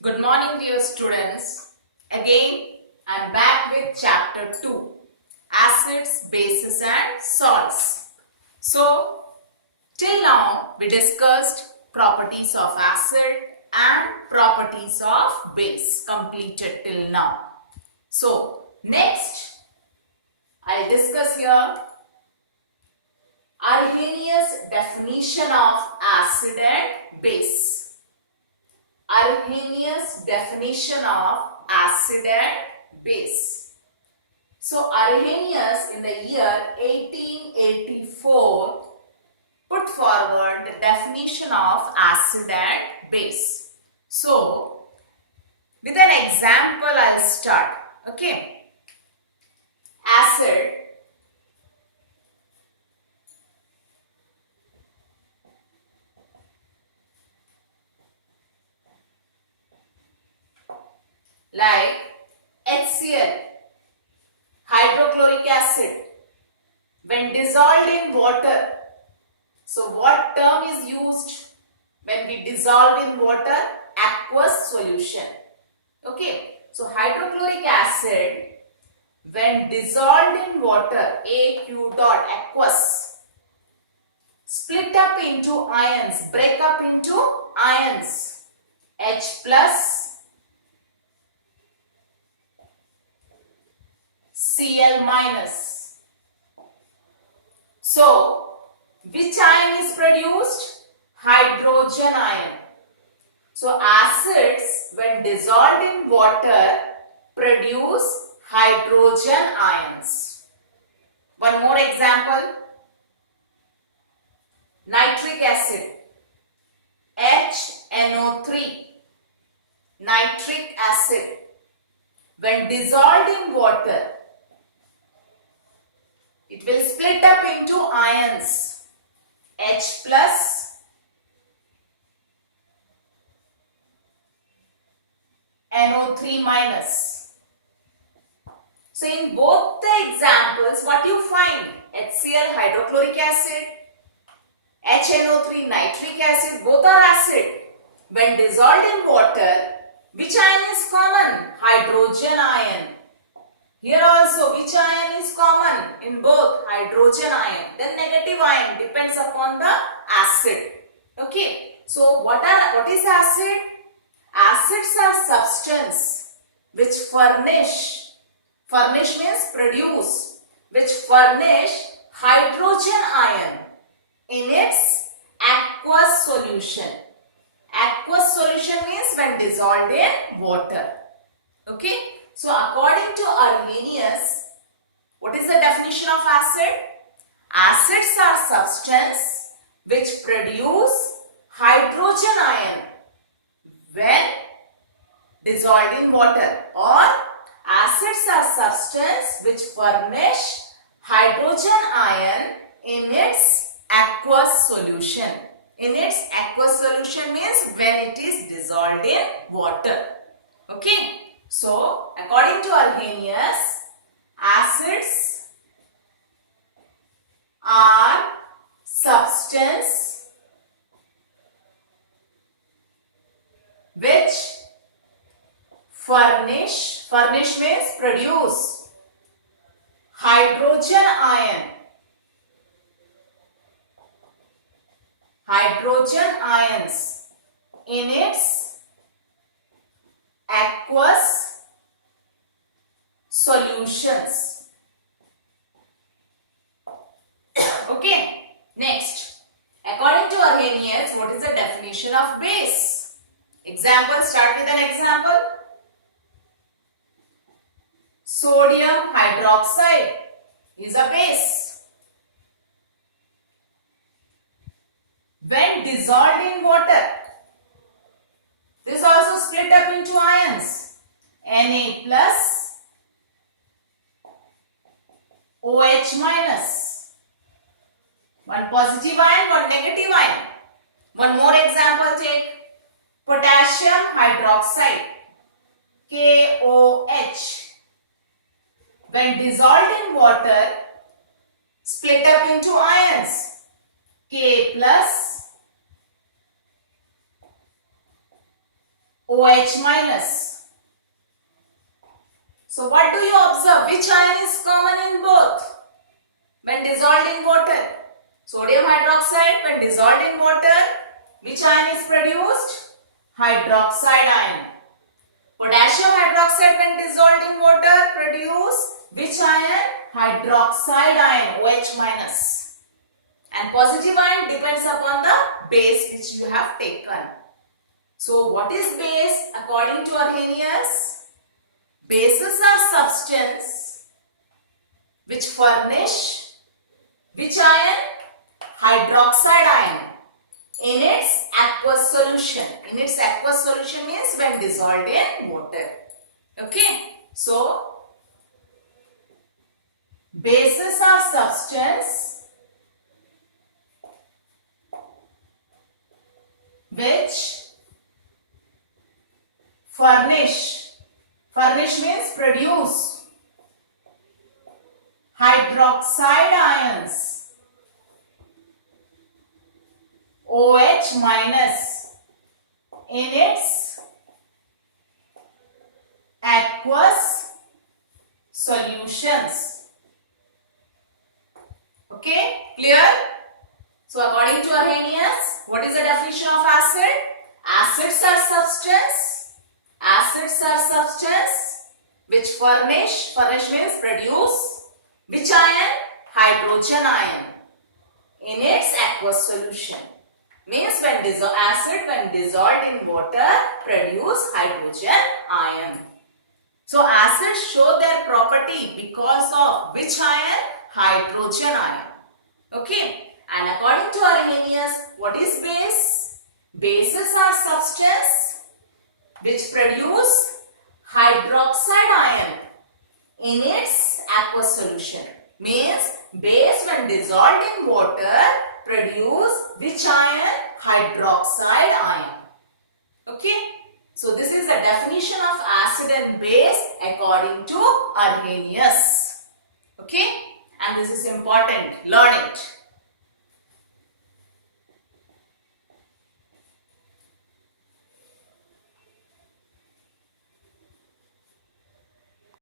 Good morning, dear students. Again, I am back with chapter 2, Acids, Bases and Salts. So, till now we discussed properties of acid and properties of base, completed till now. So, next I'll discuss here Arrhenius definition of acid and base. Arrhenius definition of acid and base. So Arrhenius in the year 1884 put forward the definition of acid and base. So with an example I'll start. Okay. Acid like HCl, hydrochloric acid, when dissolved in water. So what term is used when we dissolve in water? Aqueous solution. Okay. So hydrochloric acid when dissolved in water, AQ dot, aqueous, split up into ions, break up into ions, H plus, Cl minus. So, which ion is produced? Hydrogen ion. So, acids when dissolved in water produce hydrogen ions. One more example. Nitric acid, HNO3. Nitric acid when dissolved in water, it will split up into ions, H plus, NO3 minus. So in both the examples, what you find? HCl, hydrochloric acid, HNO3, nitric acid, both are acid. When dissolved in water, which ion is common? Hydrogen ion. Here also, which ion is common in both? Hydrogen ion. Then negative ion depends upon the acid. Okay. So what is acid? Acids are substance which furnish means produce, which furnish hydrogen ion in its aqueous solution. Aqueous solution means when dissolved in water. Okay. So according to Arrhenius, what is the definition of acid? Acids are substance which produce hydrogen ion when dissolved in water, or acids are substance which furnish hydrogen ion in its aqueous solution. In its aqueous solution means when it is dissolved in water. Okay. So, according to Arrhenius, acids are substance which furnish means produce hydrogen ions in its aqueous solutions. Okay. Next, according to Arrhenius, what is the definition of base? Example, start with an example. Sodium hydroxide is a base. When dissolved in water, this also split up into ions, Na plus, OH minus. One positive ion, one negative ion. One more example take. Potassium hydroxide, KOH. When dissolved in water, split up into ions, K plus, OH minus. So what do you observe? Which ion is common in both when dissolved in water? Sodium hydroxide, when dissolved in water, which ion is produced? Hydroxide ion. Potassium hydroxide, when dissolved in water, produce which ion? Hydroxide ion, OH minus. And positive ion depends upon the base which you have taken. So what is base according to Arrhenius? Bases are substance which furnish which ion? Hydroxide ion in its aqueous solution. In its aqueous solution means when dissolved in water. Okay. So bases are substance which furnish means produce hydroxide ions, OH minus, in its aqueous solutions. Okay, clear? So according to Arrhenius, what is the definition of acid? Acids are substance which furnish means produce which ion? Hydrogen ion in its aqueous solution. Means when acid when dissolved in water produce hydrogen ion. So acids show their property because of which ion? Hydrogen ion. Okay. And according to Arrhenius, what is base? Bases are substance which produce hydroxide ion in its aqueous solution. Means base when dissolved in water produce which ion? Hydroxide ion. Okay. So this is the definition of acid and base according to Arrhenius. Okay. And this is important. Learn it.